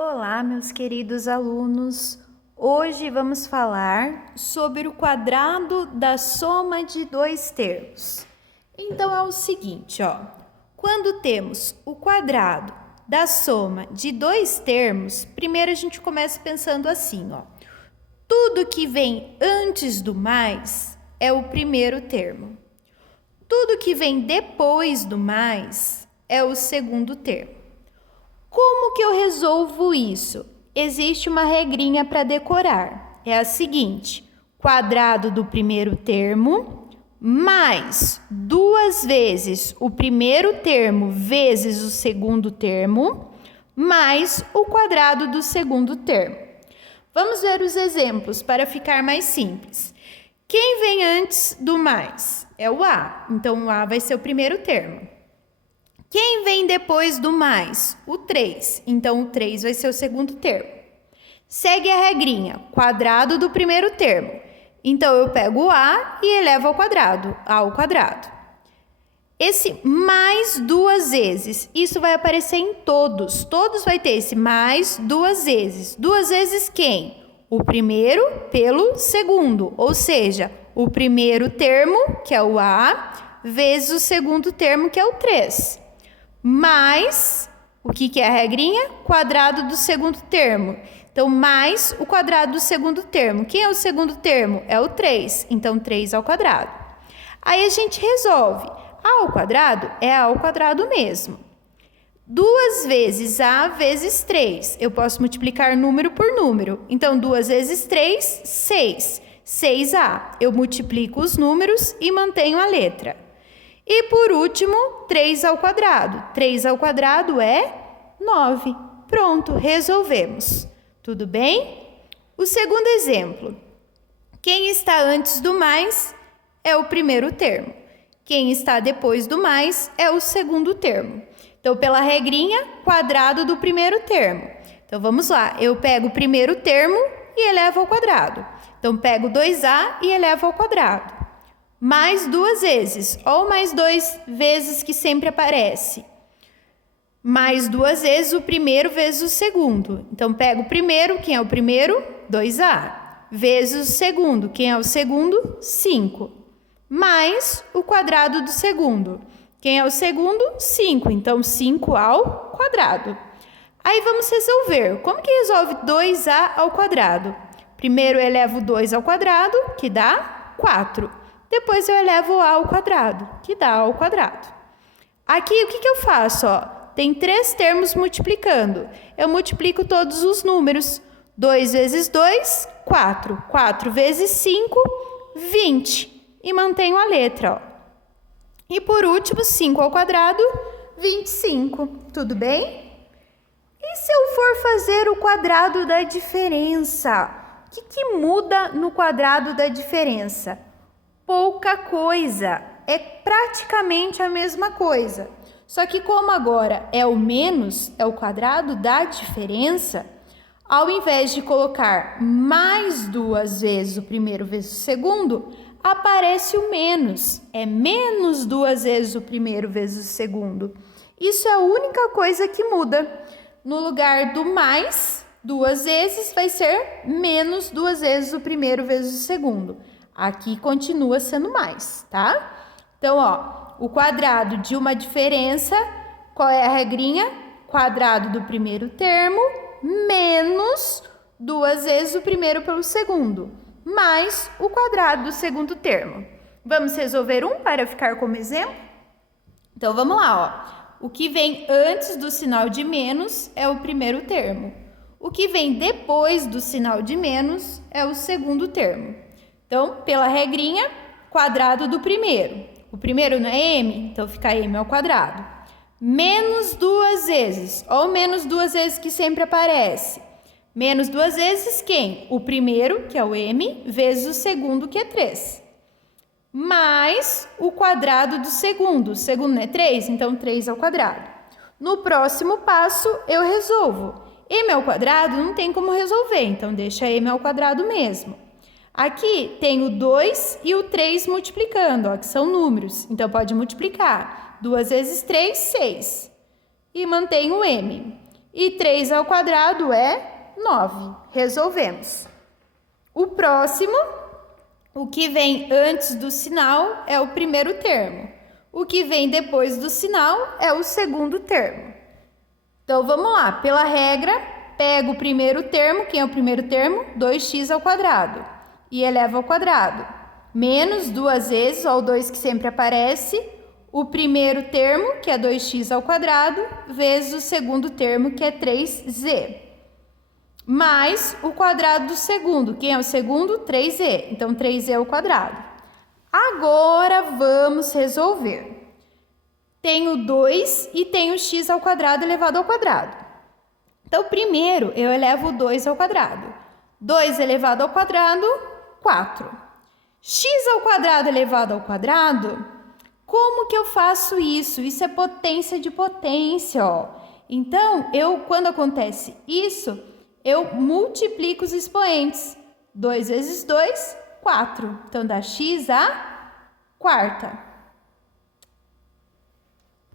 Olá, meus queridos alunos! Hoje vamos falar sobre o quadrado da soma de dois termos. Então, é o seguinte, quando temos o quadrado da soma de dois termos, primeiro a gente começa pensando assim, tudo que vem antes do mais é o primeiro termo. Tudo que vem depois do mais é o segundo termo. Como que eu resolvo isso? Existe uma regrinha para decorar. É a seguinte: quadrado do primeiro termo mais 2 vezes o primeiro termo vezes o segundo termo mais o quadrado do segundo termo. Vamos ver os exemplos para ficar mais simples. Quem vem antes do mais? É o A. Então, o A vai ser o primeiro termo. Quem vem depois do mais? O 3. Então, o 3 vai ser o segundo termo. Segue a regrinha, quadrado do primeiro termo. Então, eu pego o A e elevo ao quadrado, A ao quadrado. Esse mais 2 vezes, isso vai aparecer em todos. Todos vai ter esse mais 2 vezes. 2 vezes quem? O primeiro pelo segundo, ou seja, o primeiro termo, que é o A, vezes o segundo termo, que é o 3. Mais, o que é a regrinha? Quadrado do segundo termo. Então, mais o quadrado do segundo termo. Quem é o segundo termo? É o 3. Então, 3 ao quadrado. Aí, a gente resolve. A ao quadrado é A ao quadrado mesmo. 2 vezes A vezes 3. Eu posso multiplicar número por número. Então, 2 vezes 3, 6. 6A. Eu multiplico os números e mantenho a letra. E por último, 3 ao quadrado. 3 ao quadrado é 9. Pronto, resolvemos. Tudo bem? O segundo exemplo. Quem está antes do mais é o primeiro termo. Quem está depois do mais é o segundo termo. Então, pela regrinha, quadrado do primeiro termo. Então, vamos lá. Eu pego o primeiro termo e elevo ao quadrado. Então, pego 2A e elevo ao quadrado. Mais 2 vezes, ou mais 2 vezes que sempre aparece. Mais 2 vezes o primeiro vezes o segundo. Então, pego o primeiro, quem é o primeiro? 2A. Vezes o segundo, quem é o segundo? 5. Mais o quadrado do segundo. Quem é o segundo? 5. Então, 5 ao quadrado. Aí, vamos resolver. Como que resolve 2A ao quadrado? Primeiro, eu elevo 2 ao quadrado, que dá 4. Depois eu elevo o A ao quadrado, que dá A ao quadrado. Aqui, o que eu faço? Tem 3 termos multiplicando. Eu multiplico todos os números. 2 vezes 2, 4. 4 vezes 5, 20. E mantenho a letra. E por último, 5 ao quadrado, 25. Tudo bem? E se eu for fazer o quadrado da diferença? O que muda no quadrado da diferença? Pouca coisa, é praticamente a mesma coisa. Só que como agora é o menos, é o quadrado da diferença, ao invés de colocar mais 2 vezes o primeiro vezes o segundo, aparece o menos. É menos 2 vezes o primeiro vezes o segundo. Isso é a única coisa que muda. No lugar do mais 2 vezes, vai ser menos 2 vezes o primeiro vezes o segundo. Aqui continua sendo mais, tá? Então, o quadrado de uma diferença, qual é a regrinha? Quadrado do primeiro termo menos 2 vezes o primeiro pelo segundo, mais o quadrado do segundo termo. Vamos resolver um para ficar como exemplo? Então, vamos lá, O que vem antes do sinal de menos é o primeiro termo. O que vem depois do sinal de menos é o segundo termo. Então, pela regrinha, quadrado do primeiro. O primeiro não é m, então fica m ao quadrado. Menos 2 vezes, ou menos 2 vezes que sempre aparece. Menos 2 vezes quem? O primeiro, que é o m, vezes o segundo, que é 3. Mais o quadrado do segundo. O segundo não é 3, então 3 ao quadrado. No próximo passo, eu resolvo. M ao quadrado não tem como resolver, então deixa m ao quadrado mesmo. Aqui tem o 2 e o 3 multiplicando, que são números. Então, pode multiplicar. 2 vezes 3, 6. E mantém o m. E 3 ao quadrado é 9. Resolvemos. O próximo, o que vem antes do sinal é o primeiro termo. O que vem depois do sinal é o segundo termo. Então, vamos lá. Pela regra, pego o primeiro termo. Quem é o primeiro termo? 2x ao quadrado. E eleva ao quadrado. Menos 2 vezes, ó, o 2 que sempre aparece, o primeiro termo, que é 2x ao quadrado, vezes o segundo termo, que é 3z. Mais o quadrado do segundo. Quem é o segundo? 3z. Então, 3z ao quadrado. Agora, vamos resolver. Tenho 2 e tenho x ao quadrado elevado ao quadrado. Então, primeiro, eu elevo o 2 ao quadrado. 2 elevado ao quadrado, 4. X ao quadrado elevado ao quadrado, como que eu faço isso? Isso é potência de potência, ó. Então, quando acontece isso, eu multiplico os expoentes. 2 vezes 2, 4. Então, dá x à quarta.